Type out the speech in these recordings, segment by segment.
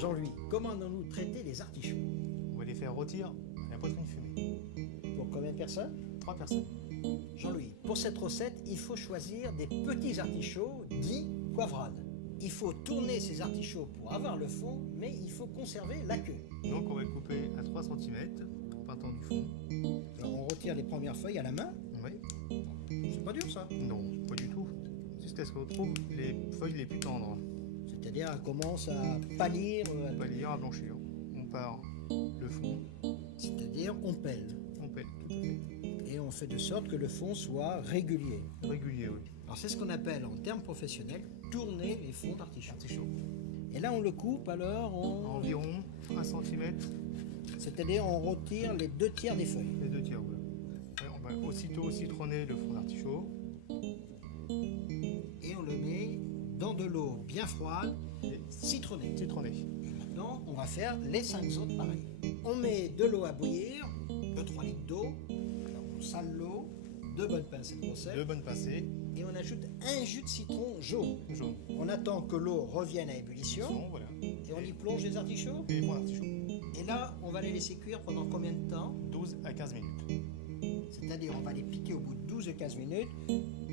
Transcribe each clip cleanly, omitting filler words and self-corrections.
Jean-Louis, comment allons-nous traiter les artichauts? On va les faire rôtir à la poitrine fumée. Pour combien de personnes? 3 personnes. Jean-Louis, pour cette recette, il faut choisir des petits artichauts dits poivrades. Il faut tourner ces artichauts pour avoir le fond, mais il faut conserver la queue. Donc on va le couper à 3 cm en partant du fond. Alors on retire les premières feuilles à la main. Oui. C'est pas dur ça. Non, pas du tout. Jusqu'à ce qu'on retrouve les feuilles les plus tendres. C'est-à-dire elle commence à pâlir. On va lire à blanchir. On part le fond, C'est-à-dire on pèle. on pèle tout à fait. Et on fait de sorte que le fond soit régulier. Régulier, oui. Alors c'est ce qu'on appelle en termes professionnels tourner les fonds d'artichaut. Artichaut. Et là on le coupe alors Environ 1 cm, c'est-à-dire on retire les 2 tiers des feuilles. les 2 tiers. Voilà. Et on va aussitôt citronner le fond d'artichaut. Et on le met dans de l'eau bien froide, Et citronnée. citronner. Maintenant on va faire les 5 autres pareil. On met de l'eau à bouillir, 2-3 litres d'eau, alors on sale l'eau, 2 bonnes pincées de 2 sel bonnes pincées, et on ajoute un jus de citron jaune. jaune. On attend que l'eau revienne à ébullition Voilà. et on y plonge les artichauts. Et les fonds d'artichaut. Et là on va les laisser cuire pendant combien de temps? 12 à 15 minutes. C'est-à-dire on va les piquer au bout de 12 et 15 minutes.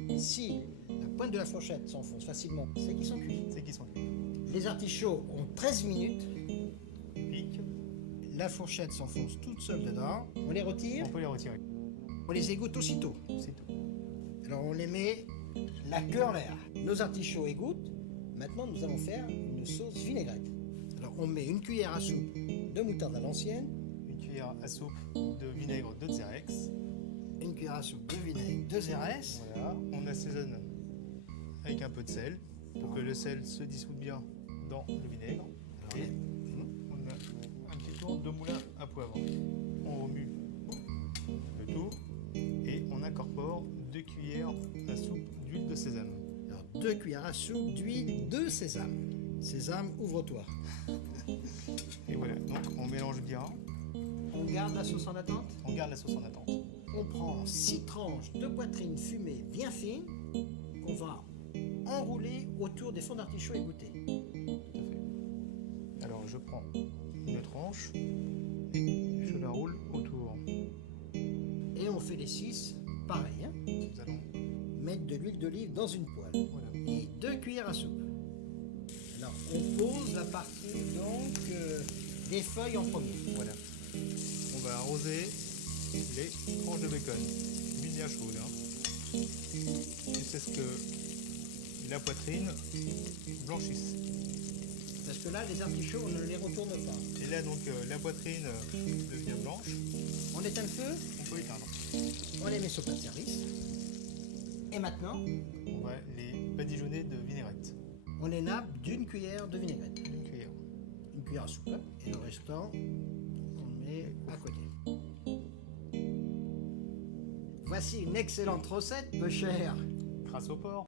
Et si la pointe de la fourchette s'enfonce facilement, c'est qu'ils sont cuits. C'est qu'ils sont cuits. Les artichauts ont 13 minutes. Pique. La fourchette s'enfonce toute seule dedans. On les retire, On peut les retirer. on les égoutte aussitôt. C'est tout. Alors on les met la queue en l'air. Nos artichauts égouttent. Maintenant nous allons faire une sauce vinaigrette. Alors on met une cuillère à soupe de moutarde à l'ancienne, Une cuillère à soupe de vinaigre de Xérès. une cuillère à soupe de vinaigre de Xérès. Voilà. On assaisonne avec un peu de sel pour que le sel se dissoute bien dans le vinaigre. Et on a un petit tour de moulin à poivre. On remue le tout et on incorpore 2 cuillères à soupe d'huile de sésame. Alors 2 cuillères à soupe d'huile de sésame. Sésame, ouvre-toi. Et voilà, donc on mélange bien, On garde la sauce en attente. on garde la sauce en attente. On prend 6 tranches de poitrine fumée bien fine qu'on va enrouler autour des fonds d'artichaut égouttés. Tout à fait. Alors je prends une tranche et je la roule autour. Et on fait les 6, pareil. Hein. Nous allons, Mettre de l'huile d'olive dans une poêle. voilà, Et 2 cuillères à soupe. Alors on pose la partie donc des feuilles en premier. voilà. On va arroser les tranches de bacon, bien chaude, hein. Jusqu'à ce que la poitrine blanchisse. Parce que là, les artichauts, on ne les retourne pas. Et là donc la poitrine devient blanche, On éteint le feu, on peut éteindre. on les met sur plat de service. Et maintenant, On va les badigeonner de vinaigrette. on les nappe d'une cuillère de vinaigrette. Une cuillère. Une cuillère à soupe. Et le restant, on met à côté. Voici une excellente recette, peu chère. Grâce au porc.